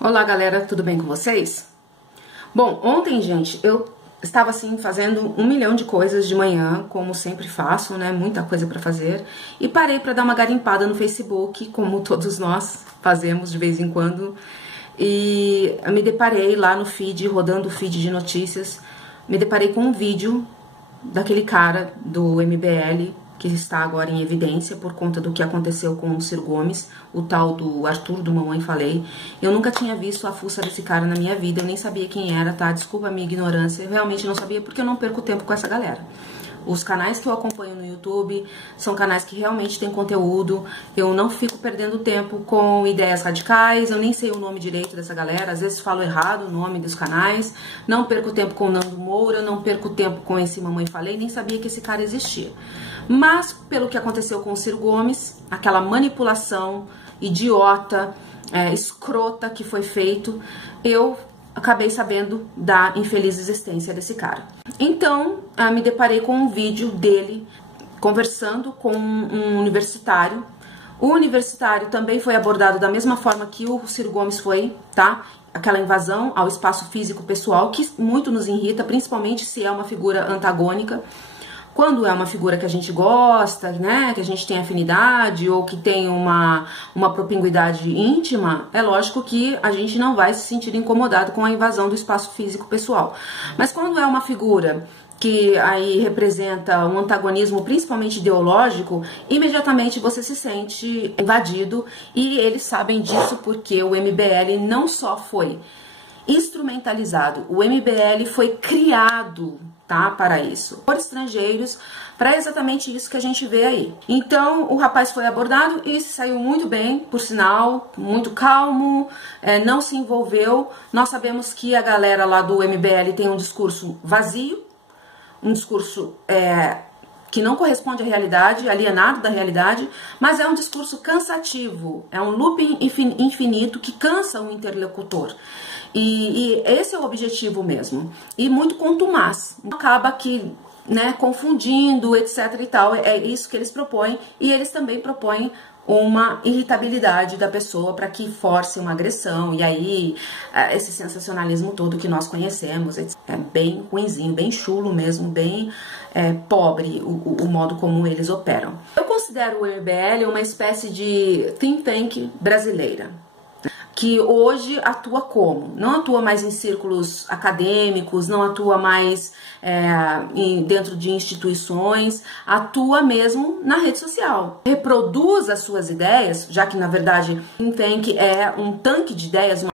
Olá galera, tudo bem com vocês? Bom, ontem, gente, eu estava assim fazendo 1 milhão de coisas de manhã, como sempre faço, né? Muita coisa para fazer, e parei para dar uma garimpada no Facebook, como todos nós fazemos de vez em quando, e eu me deparei lá no feed, rodando o feed de notícias, me deparei com um vídeo daquele cara do MBL, que está agora em evidência por conta do que aconteceu com o Ciro Gomes, o tal do Arthur do Mamãe Falei. Eu nunca tinha visto a fuça desse cara na minha vida, eu nem sabia quem era, tá? Desculpa a minha ignorância, eu realmente não sabia porque eu não perco tempo com essa galera. Os canais que eu acompanho no YouTube são canais que realmente têm conteúdo, eu não fico perdendo tempo com ideias radicais, eu nem sei o nome direito dessa galera, às vezes falo errado o nome dos canais, não perco tempo com o Nando Moura, não perco tempo com esse Mamãe Falei, nem sabia que esse cara existia. Mas, pelo que aconteceu com o Ciro Gomes, aquela manipulação idiota, escrota que foi feito, eu acabei sabendo da infeliz existência desse cara. Então, me deparei com um vídeo dele conversando com um universitário. O universitário também foi abordado da mesma forma que o Ciro Gomes foi, tá? Aquela invasão ao espaço físico pessoal, que muito nos irrita, principalmente se é uma figura antagônica. Quando é uma figura que a gente gosta, né, que a gente tem afinidade ou que tem uma propinguidade íntima, é lógico que a gente não vai se sentir incomodado com a invasão do espaço físico pessoal. Mas quando é uma figura que aí representa um antagonismo principalmente ideológico, imediatamente você se sente invadido, e eles sabem disso porque o MBL não só foi instrumentalizado, o MBL foi criado, tá, para isso, por estrangeiros, para exatamente isso que a gente vê aí. Então o rapaz foi abordado e saiu muito bem, por sinal, muito calmo, não se envolveu. Nós sabemos que a galera lá do MBL tem um discurso vazio, um discurso que não corresponde à realidade, alienado da realidade, mas é um discurso cansativo, é um looping infinito que cansa o interlocutor. E esse é o objetivo mesmo, e muito contumaz, acaba que, né, confundindo, etc e tal, é isso que eles propõem, e eles também propõem uma irritabilidade da pessoa para que force uma agressão, e aí esse sensacionalismo todo que nós conhecemos, é bem ruinzinho, bem chulo mesmo, bem pobre o modo como eles operam. Eu considero o MBL uma espécie de think tank brasileira, que hoje atua como? Não atua mais em círculos acadêmicos, não atua mais dentro de instituições, atua mesmo na rede social. Reproduz as suas ideias, já que na verdade think tank é um tanque de ideias, uma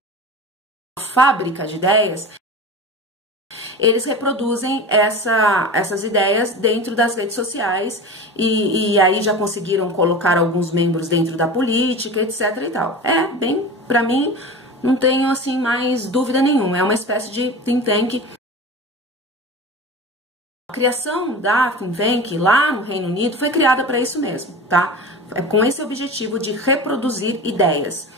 fábrica de ideias. Eles reproduzem essas ideias dentro das redes sociais e aí já conseguiram colocar alguns membros dentro da política, etc e tal. Bem, pra mim, não tenho assim mais dúvida nenhuma, é uma espécie de think tank. A criação da think tank lá no Reino Unido foi criada para isso mesmo, tá? Com esse objetivo de reproduzir ideias.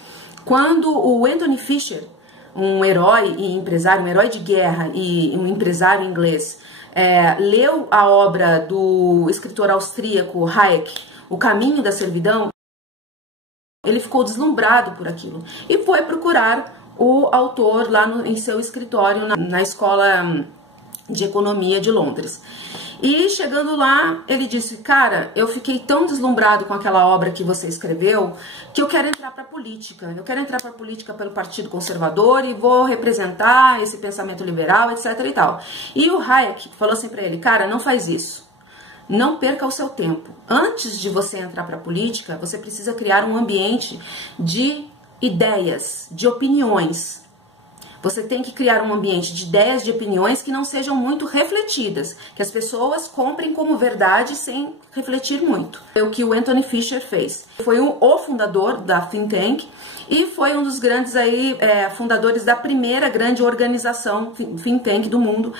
Quando o Anthony Fisher, um herói e empresário, um herói de guerra e um empresário inglês, leu a obra do escritor austríaco Hayek, O Caminho da Servidão, ele ficou deslumbrado por aquilo e foi procurar o autor lá em seu escritório na Escola de Economia de Londres. E chegando lá, ele disse: cara, eu fiquei tão deslumbrado com aquela obra que você escreveu que eu quero entrar para a política. Eu quero entrar para a política pelo Partido Conservador e vou representar esse pensamento liberal, etc e tal. E o Hayek falou assim para ele: cara, não faz isso. Não perca o seu tempo. Antes de você entrar para a política, você precisa criar um ambiente de ideias, de opiniões. Você tem que criar um ambiente de ideias, de opiniões que não sejam muito refletidas, que as pessoas comprem como verdade sem refletir muito. Foi o que o Anthony Fisher fez. Foi o fundador da think tank e foi um dos grandes fundadores da primeira grande organização think tank do mundo.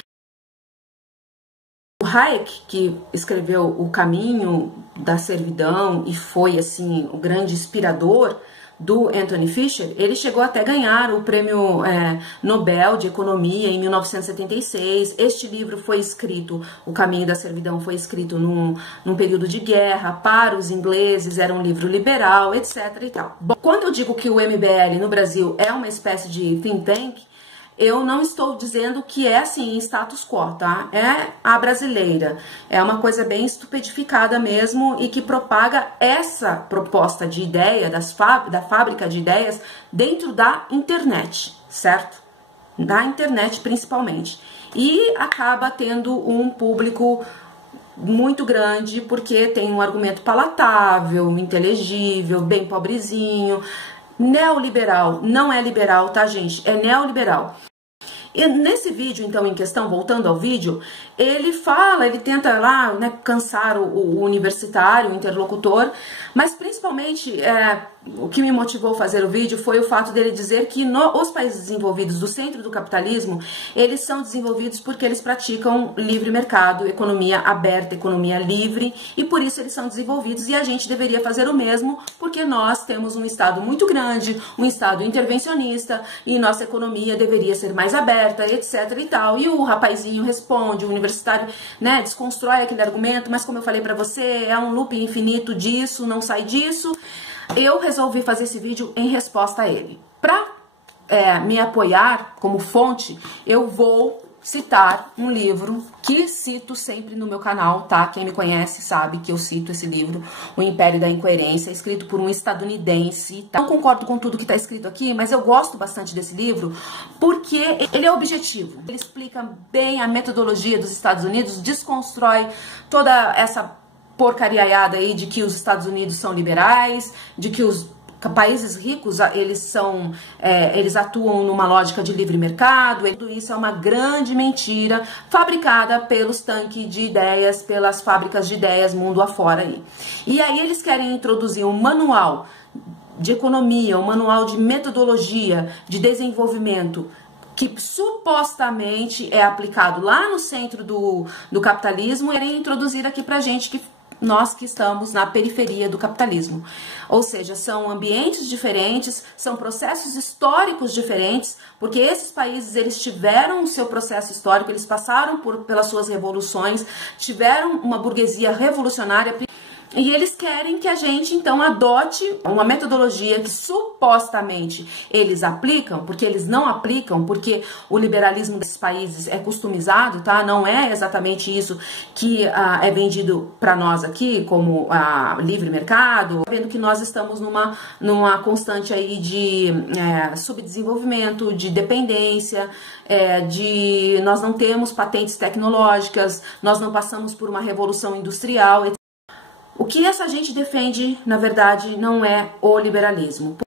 O Hayek, que escreveu O Caminho da Servidão e foi assim o grande inspirador do Anthony Fisher, ele chegou até a ganhar o prêmio Nobel de Economia em 1976. Este livro foi escrito, O Caminho da Servidão, foi escrito num período de guerra para os ingleses, era um livro liberal, etc. e tal. Bom, quando eu digo que o MBL no Brasil é uma espécie de think tank, eu não estou dizendo que é assim, status quo, tá? É a brasileira. É uma coisa bem estupedificada mesmo e que propaga essa proposta de ideia da fábrica de ideias dentro da internet, certo? Da internet principalmente. E acaba tendo um público muito grande porque tem um argumento palatável, inteligível, bem pobrezinho. Neoliberal, não é liberal, tá, gente? É neoliberal. E nesse vídeo, então, em questão, voltando ao vídeo, ele tenta lá, né, cansar o universitário, o interlocutor, mas principalmente o que me motivou a fazer o vídeo foi o fato dele dizer que os países desenvolvidos do centro do capitalismo, eles são desenvolvidos porque eles praticam livre mercado, economia aberta, economia livre, e por isso eles são desenvolvidos, e a gente deveria fazer o mesmo, porque nós temos um Estado muito grande, um Estado intervencionista, e nossa economia deveria ser mais aberta, etc e tal. E o rapazinho responde, o universitário, né, desconstrói aquele argumento, mas como eu falei pra você, é um loop infinito disso, não sai disso. Eu resolvi fazer esse vídeo em resposta a ele. Pra me apoiar como fonte, eu vou citar um livro que cito sempre no meu canal, tá? Quem me conhece sabe que eu cito esse livro, O Império da Incoerência, escrito por um estadunidense. Tá? Não concordo com tudo que está escrito aqui, mas eu gosto bastante desse livro porque ele é objetivo. Ele explica bem a metodologia dos Estados Unidos, desconstrói toda essa porcariaiada aí de que os Estados Unidos são liberais, de que os países ricos, eles atuam numa lógica de livre mercado. Tudo isso é uma grande mentira fabricada pelos tanques de ideias, pelas fábricas de ideias mundo afora aí. E aí eles querem introduzir um manual de economia, um manual de metodologia, de desenvolvimento, que supostamente é aplicado lá no centro do capitalismo, e querem introduzir aqui pra gente, nós que estamos na periferia do capitalismo. Ou seja, são ambientes diferentes, são processos históricos diferentes, porque esses países, eles tiveram o seu processo histórico, eles passaram pelas suas revoluções, tiveram uma burguesia revolucionária, e eles querem que a gente, então, adote uma metodologia que supostamente eles aplicam, porque eles não aplicam, porque o liberalismo desses países é customizado, tá? Não é exatamente isso que é vendido para nós aqui, como livre mercado, vendo que nós estamos numa constante aí de subdesenvolvimento, de dependência, nós não temos patentes tecnológicas, nós não passamos por uma revolução industrial, etc. O que essa gente defende, na verdade, não é o liberalismo.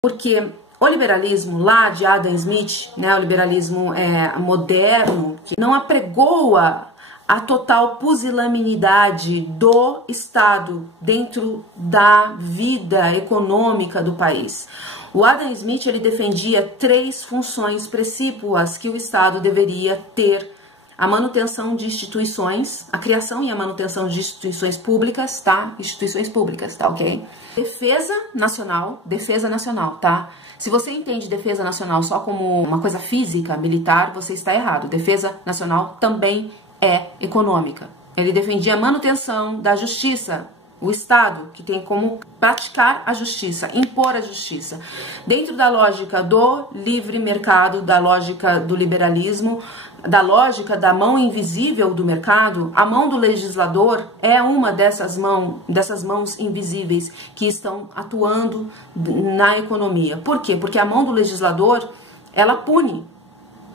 Porque o liberalismo lá de Adam Smith, né, o liberalismo moderno, que não apregoa a total pusilanimidade do Estado dentro da vida econômica do país. O Adam Smith, ele defendia 3 funções precípuas que o Estado deveria ter: a manutenção de instituições, a criação e a manutenção de instituições públicas, tá? Instituições públicas, tá, ok? Defesa nacional, tá? Se você entende defesa nacional só como uma coisa física, militar, você está errado. Defesa nacional também é econômica. Ele defendia a manutenção da justiça, o Estado, que tem como praticar a justiça, impor a justiça. Dentro da lógica do livre mercado, da lógica do liberalismo, da lógica da mão invisível do mercado, a mão do legislador é uma dessas mãos invisíveis que estão atuando na economia. Por quê? Porque a mão do legislador, ela pune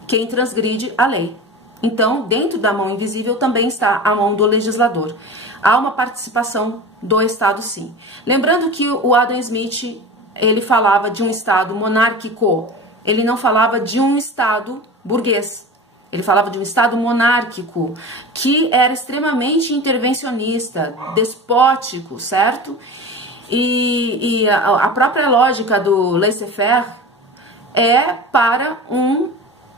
quem transgride a lei. Então, dentro da mão invisível também está a mão do legislador. Há uma participação do Estado, sim. Lembrando que o Adam Smith, ele falava de um Estado monárquico, ele não falava de um Estado burguês. Ele falava de um Estado monárquico, que era extremamente intervencionista, despótico, certo? E a própria lógica do laissez-faire é para um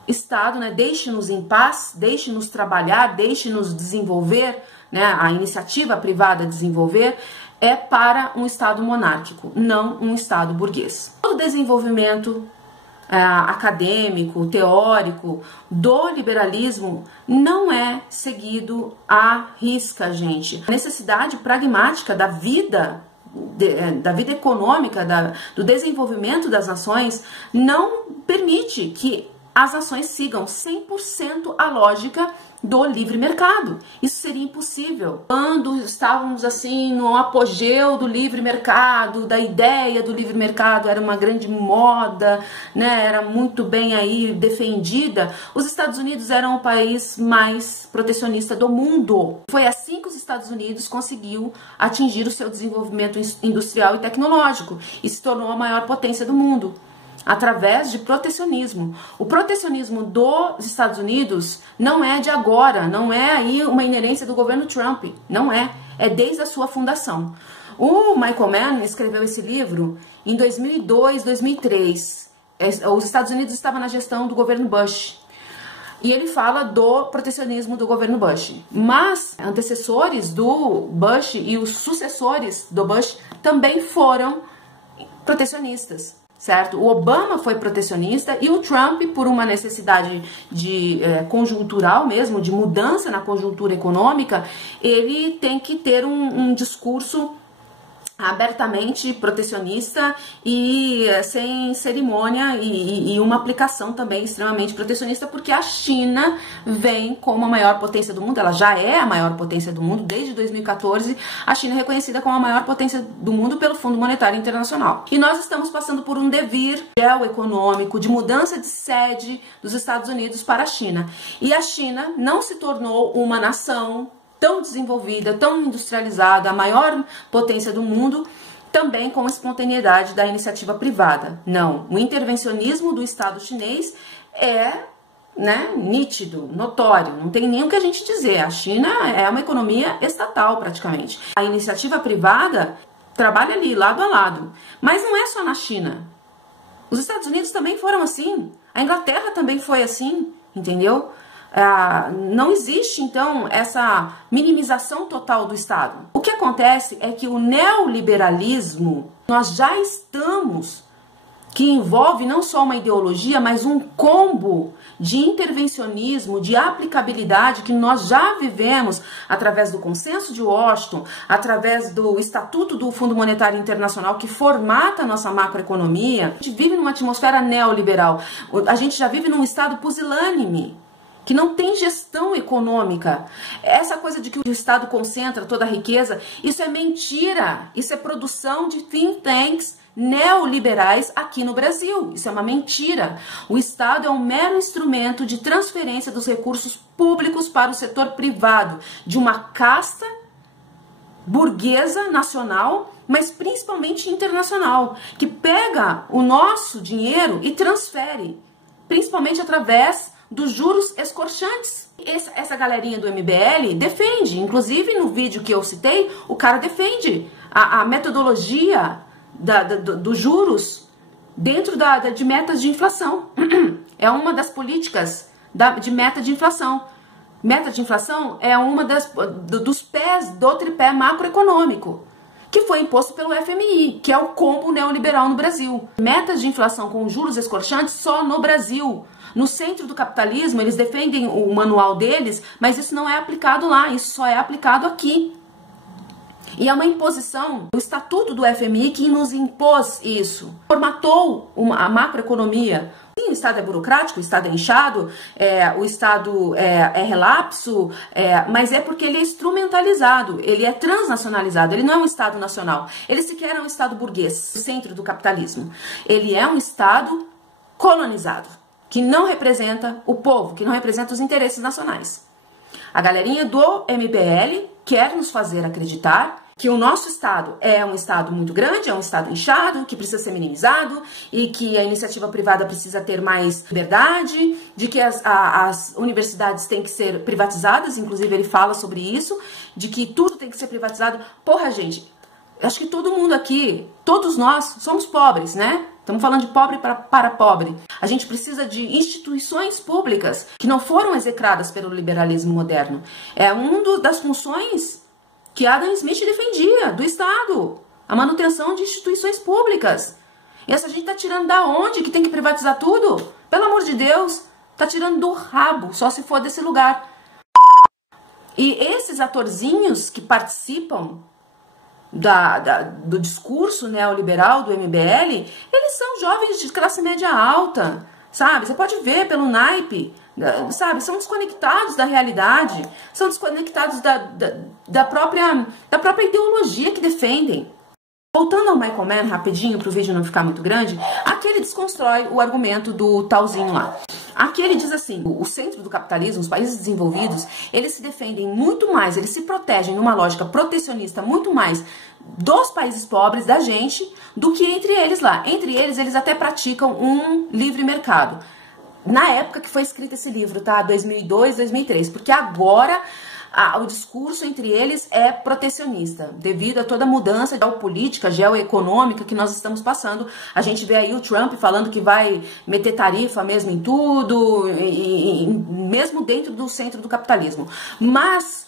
Estado, né? Deixe-nos em paz, deixe-nos trabalhar, deixe-nos desenvolver, né? A iniciativa privada desenvolver, é para um Estado monárquico, não um Estado burguês. O desenvolvimento acadêmico, teórico do liberalismo não é seguido à risca, gente. A necessidade pragmática da vida econômica, do desenvolvimento das nações, não permite que as nações sigam 100% a lógica do livre mercado. Isso seria impossível. Quando estávamos assim no apogeu do livre mercado, da ideia do livre mercado, era uma grande moda, né? Era muito bem aí defendida, os Estados Unidos eram o país mais protecionista do mundo. Foi assim que os Estados Unidos conseguiu atingir o seu desenvolvimento industrial e tecnológico e se tornou a maior potência do mundo, através de protecionismo. O protecionismo dos Estados Unidos não é de agora, não é aí uma inerência do governo Trump, não é, é desde a sua fundação. O Michael Mann escreveu esse livro em 2002, 2003. Os Estados Unidos estavam na gestão do governo Bush. E ele fala do protecionismo do governo Bush. Mas antecessores do Bush e os sucessores do Bush também foram protecionistas. Certo? O Obama foi protecionista e o Trump, por uma necessidade conjuntural mesmo, de mudança na conjuntura econômica, ele tem que ter um discurso abertamente protecionista e sem cerimônia e uma aplicação também extremamente protecionista, porque a China vem como a maior potência do mundo, ela já é a maior potência do mundo, desde 2014 a China é reconhecida como a maior potência do mundo pelo Fundo Monetário Internacional. E nós estamos passando por um devir geoeconômico de mudança de sede dos Estados Unidos para a China. E a China não se tornou uma nação tão desenvolvida, tão industrializada, a maior potência do mundo, também com a espontaneidade da iniciativa privada. Não, o intervencionismo do Estado chinês é, né, nítido, notório, não tem nem o que a gente dizer. A China é uma economia estatal praticamente. A iniciativa privada trabalha ali, lado a lado. Mas não é só na China. Os Estados Unidos também foram assim, a Inglaterra também foi assim, entendeu? Não existe, então, essa minimização total do Estado. O que acontece é que o neoliberalismo, nós já estamos, que envolve não só uma ideologia, mas um combo de intervencionismo, de aplicabilidade que nós já vivemos através do Consenso de Washington, através do Estatuto do Fundo Monetário Internacional, que formata a nossa macroeconomia. A gente vive numa atmosfera neoliberal, a gente já vive num estado pusilânime, que não tem gestão econômica. Essa coisa de que o Estado concentra toda a riqueza, isso é mentira. Isso é produção de think tanks neoliberais aqui no Brasil. Isso é uma mentira. O Estado é um mero instrumento de transferência dos recursos públicos para o setor privado, de uma casta burguesa nacional, mas principalmente internacional, que pega o nosso dinheiro e transfere, principalmente através dos juros escorchantes. Essa galerinha do MBL defende, inclusive no vídeo que eu citei, o cara defende a metodologia dos juros dentro de metas de inflação. É uma das políticas de meta de inflação. Meta de inflação é uma dos pés do tripé macroeconômico, que foi imposto pelo FMI, que é o combo neoliberal no Brasil. Metas de inflação com juros escorchantes só no Brasil. No centro do capitalismo, eles defendem o manual deles, mas isso não é aplicado lá, isso só é aplicado aqui. E é uma imposição, o estatuto do FMI que nos impôs isso, formatou a macroeconomia. Sim, o Estado é burocrático, o Estado é inchado, o Estado é relapso, mas é porque ele é instrumentalizado, ele é transnacionalizado, ele não é um Estado nacional, ele sequer é um Estado burguês, o centro do capitalismo. Ele é um Estado colonizado, que não representa o povo, que não representa os interesses nacionais. A galerinha do MBL quer nos fazer acreditar que o nosso Estado é um Estado muito grande, é um Estado inchado, que precisa ser minimizado e que a iniciativa privada precisa ter mais liberdade, de que as universidades têm que ser privatizadas, inclusive ele fala sobre isso, de que tudo tem que ser privatizado. Porra, gente, acho que todo mundo aqui, todos nós somos pobres, né? Estamos falando de pobre para pobre. A gente precisa de instituições públicas que não foram execradas pelo liberalismo moderno. É uma das funções que Adam Smith defendia, do Estado, a manutenção de instituições públicas. E essa gente tá tirando da onde que tem que privatizar tudo? Pelo amor de Deus, tá tirando do rabo, só se for desse lugar. E esses atorzinhos que participam do discurso neoliberal do MBL, eles são jovens de classe média alta, sabe? Você pode ver pelo naipe, sabe? São desconectados da realidade, são desconectados da própria ideologia que defendem. Voltando ao Michael Mann, rapidinho, para o vídeo não ficar muito grande, aqui ele desconstrói o argumento do talzinho lá. Aqui ele diz assim, o centro do capitalismo, os países desenvolvidos, eles se defendem muito mais, eles se protegem numa lógica protecionista muito mais dos países pobres, da gente, do que entre eles lá. Entre eles, eles até praticam um livre mercado. Na época que foi escrito esse livro, tá? 2002, 2003, porque agora o discurso entre eles é protecionista, devido a toda a mudança geopolítica, geoeconômica que nós estamos passando. A gente vê aí o Trump falando que vai meter tarifa mesmo em tudo, e mesmo dentro do centro do capitalismo. Mas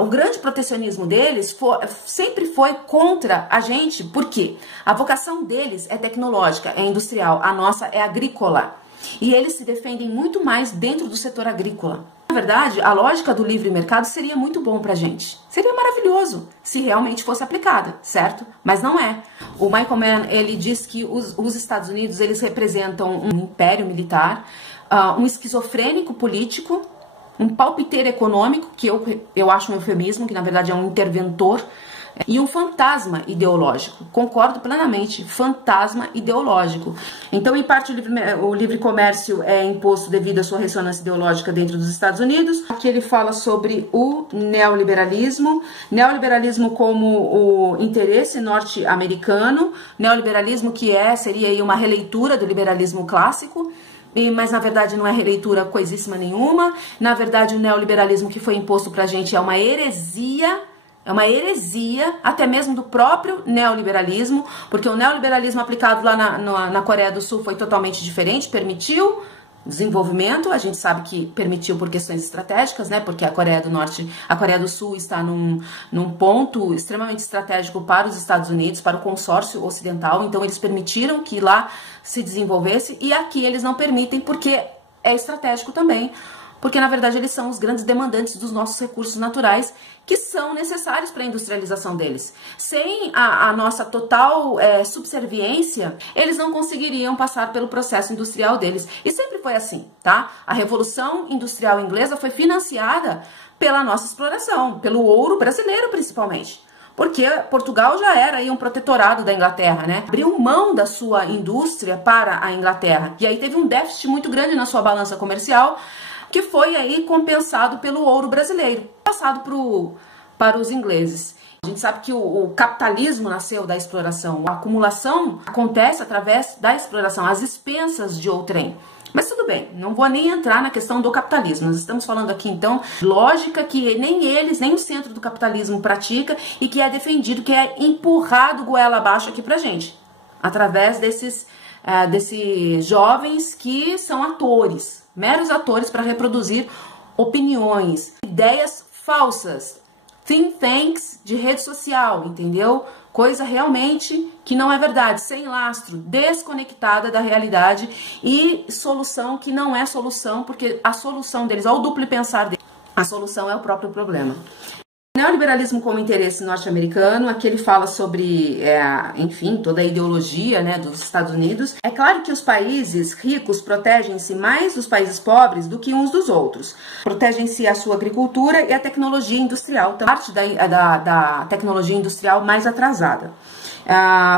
o grande protecionismo deles sempre foi contra a gente, porque a vocação deles é tecnológica, é industrial, a nossa é agrícola. E eles se defendem muito mais dentro do setor agrícola. Na verdade, a lógica do livre mercado seria muito bom pra gente. Seria maravilhoso se realmente fosse aplicada, certo? Mas não é. O Michael Mann, ele diz que os Estados Unidos, eles representam um império militar, um esquizofrênico político, um palpiteiro econômico, que eu acho um eufemismo, que na verdade é um interventor, e um fantasma ideológico. Concordo plenamente, fantasma ideológico. Então, em parte, o livre comércio é imposto devido à sua ressonância ideológica dentro dos Estados Unidos. Aqui ele fala sobre o neoliberalismo como o interesse norte-americano, neoliberalismo que seria aí uma releitura do liberalismo clássico, mas na verdade não é releitura coisíssima nenhuma. Na verdade, o neoliberalismo que foi imposto pra gente é uma heresia. É uma heresia, até mesmo do próprio neoliberalismo, porque o neoliberalismo aplicado lá na Coreia do Sul foi totalmente diferente, permitiu desenvolvimento, a gente sabe que permitiu por questões estratégicas, né? Porque a Coreia do Sul está num ponto extremamente estratégico para os Estados Unidos, para o consórcio ocidental, então eles permitiram que lá se desenvolvesse, e aqui eles não permitem porque é estratégico também, porque na verdade eles são os grandes demandantes dos nossos recursos naturais, que são necessários para a industrialização deles. Sem a nossa total subserviência, eles não conseguiriam passar pelo processo industrial deles. E sempre foi assim, tá? A Revolução Industrial Inglesa foi financiada pela nossa exploração, pelo ouro brasileiro principalmente. Porque Portugal já era aí um protetorado da Inglaterra, né? Abriu mão da sua indústria para a Inglaterra. E aí teve um déficit muito grande na sua balança comercial, que foi aí compensado pelo ouro brasileiro, passado para os ingleses. A gente sabe que o capitalismo nasceu da exploração, a acumulação acontece através da exploração, as expensas de outrem. Mas tudo bem, não vou nem entrar na questão do capitalismo, nós estamos falando aqui então lógica que nem eles, nem o centro do capitalismo pratica e que é defendido, que é empurrado goela abaixo aqui pra gente, através desses jovens que são atores, meros atores para reproduzir opiniões, ideias falsas, think tanks de rede social, entendeu? Coisa realmente que não é verdade, sem lastro, desconectada da realidade e solução que não é solução, porque a solução deles, ao duplo pensar deles, a solução é o próprio problema. Neoliberalismo como interesse norte-americano, aqui ele fala sobre, enfim, toda a ideologia, né, dos Estados Unidos. É claro que os países ricos protegem-se mais dos países pobres do que uns dos outros. Protegem-se a sua agricultura e a tecnologia industrial, parte da tecnologia industrial mais atrasada.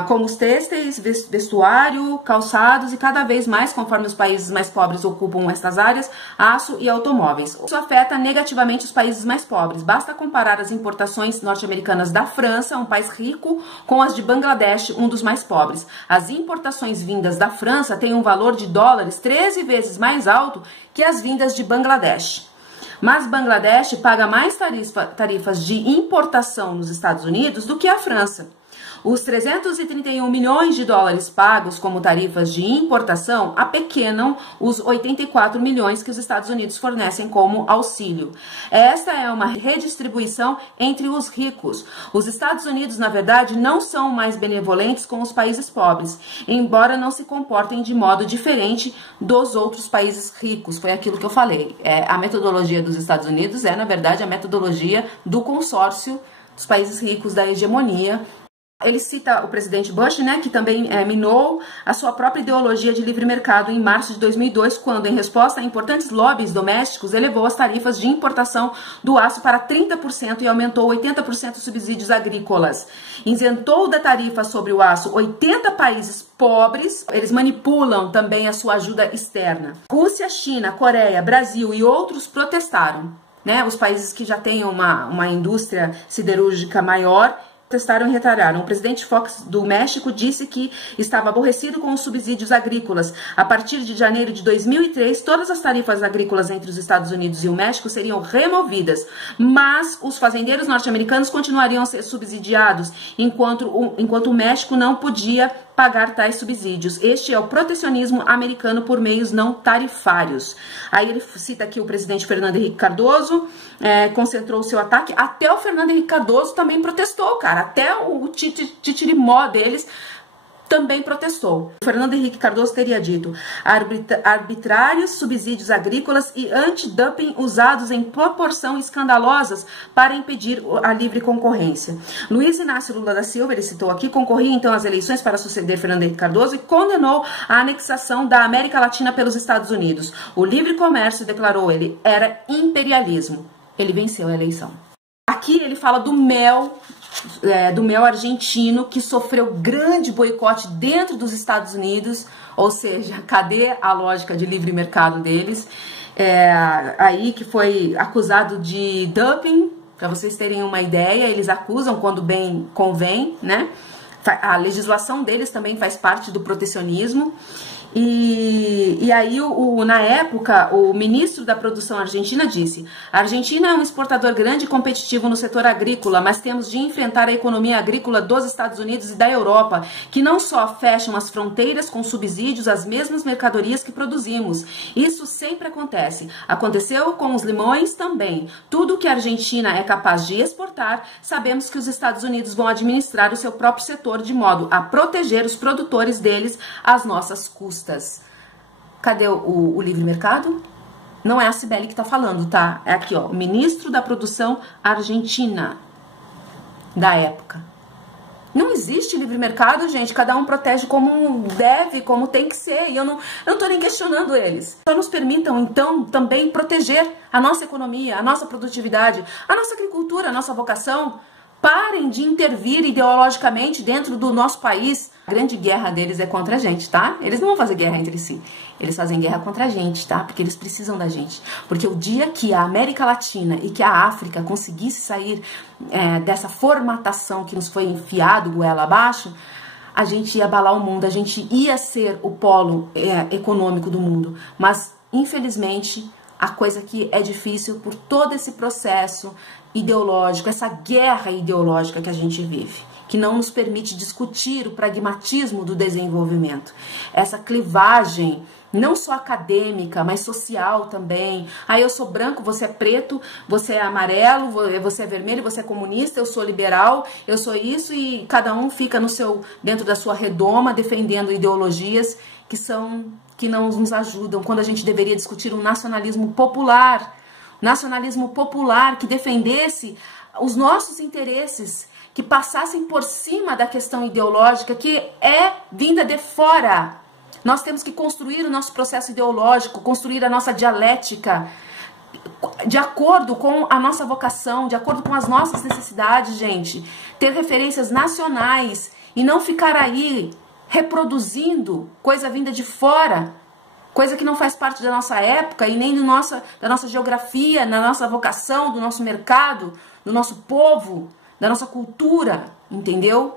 Como os têxteis, vestuário, calçados e cada vez mais, conforme os países mais pobres ocupam estas áreas, aço e automóveis. Isso afeta negativamente os países mais pobres. Basta comparar as importações norte-americanas da França, um país rico, com as de Bangladesh, um dos mais pobres. As importações vindas da França têm um valor de dólares 13 vezes mais alto que as vindas de Bangladesh. Mas Bangladesh paga mais tarifas de importação nos Estados Unidos do que a França. Os 331 milhões de dólares pagos como tarifas de importação apequenam os 84 milhões que os Estados Unidos fornecem como auxílio. Esta é uma redistribuição entre os ricos. Os Estados Unidos, na verdade, não são mais benevolentes com os países pobres, embora não se comportem de modo diferente dos outros países ricos. Foi aquilo que eu falei. A metodologia dos Estados Unidos é, na verdade, a metodologia do consórcio dos países ricos da hegemonia. Ele cita o presidente Bush, né, que também minou a sua própria ideologia de livre mercado em março de 2002, quando, em resposta a importantes lobbies domésticos, elevou as tarifas de importação do aço para 30% e aumentou 80% os subsídios agrícolas. Isentou da tarifa sobre o aço 80 países pobres, eles manipulam também a sua ajuda externa. Rússia, China, Coreia, Brasil e outros protestaram, né, os países que já têm uma indústria siderúrgica maior, protestaram e retalharam. O presidente Fox do México disse que estava aborrecido com os subsídios agrícolas. A partir de janeiro de 2003, todas as tarifas agrícolas entre os Estados Unidos e o México seriam removidas, mas os fazendeiros norte-americanos continuariam a ser subsidiados, enquanto o México não podia pagar tais subsídios. Este é o protecionismo americano por meios não tarifários. Aí ele cita aqui o presidente Fernando Henrique Cardoso, concentrou o seu ataque. Até o Fernando Henrique Cardoso também protestou, cara. Até o titirimó deles também protestou. O Fernando Henrique Cardoso teria dito: arbitrários subsídios agrícolas e anti-dumping usados em proporção escandalosas para impedir a livre concorrência. Luiz Inácio Lula da Silva, ele citou aqui, concorria então às eleições para suceder Fernando Henrique Cardoso e condenou a anexação da América Latina pelos Estados Unidos. O livre comércio, declarou ele, era imperialismo. Ele venceu a eleição. Aqui ele fala do mel argentino, que sofreu grande boicote dentro dos Estados Unidos, ou seja, cadê a lógica de livre mercado deles? Aí que foi acusado de dumping, para vocês terem uma ideia, eles acusam quando bem convém, né? A legislação deles também faz parte do protecionismo. E aí, na época, o ministro da produção argentina disse: a Argentina é um exportador grande e competitivo no setor agrícola, mas temos de enfrentar a economia agrícola dos Estados Unidos e da Europa, que não só fecham as fronteiras com subsídios às mesmas mercadorias que produzimos. Isso sempre acontece. Aconteceu com os limões também. Tudo que a Argentina é capaz de exportar, sabemos que os Estados Unidos vão administrar o seu próprio setor de modo a proteger os produtores deles às nossas custas. Cadê o livre mercado? Não é a Cibele que tá falando, tá? É aqui, ó, o ministro da produção argentina da época. Não existe livre mercado, gente. Cada um protege como deve, como tem que ser. E eu não tô nem questionando eles. Só nos permitam, então, também proteger a nossa economia, a nossa produtividade, a nossa agricultura, a nossa vocação. Parem de intervir ideologicamente dentro do nosso país. A grande guerra deles é contra a gente, tá? Eles não vão fazer guerra entre si. Eles fazem guerra contra a gente, tá? Porque eles precisam da gente. Porque o dia que a América Latina e que a África conseguisse sair dessa formatação que nos foi enfiado goela abaixo, a gente ia abalar o mundo, a gente ia ser o polo econômico do mundo. Mas, infelizmente, a coisa que é difícil por todo esse processo ideológico, essa guerra ideológica que a gente vive, que não nos permite discutir o pragmatismo do desenvolvimento. Essa clivagem, não só acadêmica, mas social também. Ah, eu sou branco, você é preto, você é amarelo, você é vermelho, você é comunista, eu sou liberal, eu sou isso, e cada um fica dentro da sua redoma defendendo ideologias que não nos ajudam, quando a gente deveria discutir um nacionalismo popular que defendesse os nossos interesses, que passassem por cima da questão ideológica que é vinda de fora. Nós temos que construir o nosso processo ideológico, construir a nossa dialética de acordo com a nossa vocação, de acordo com as nossas necessidades, gente. Ter referências nacionais e não ficar aí reproduzindo coisa vinda de fora, coisa que não faz parte da nossa época e nem da nossa geografia, da nossa vocação, do nosso mercado, do nosso povo, da nossa cultura, entendeu?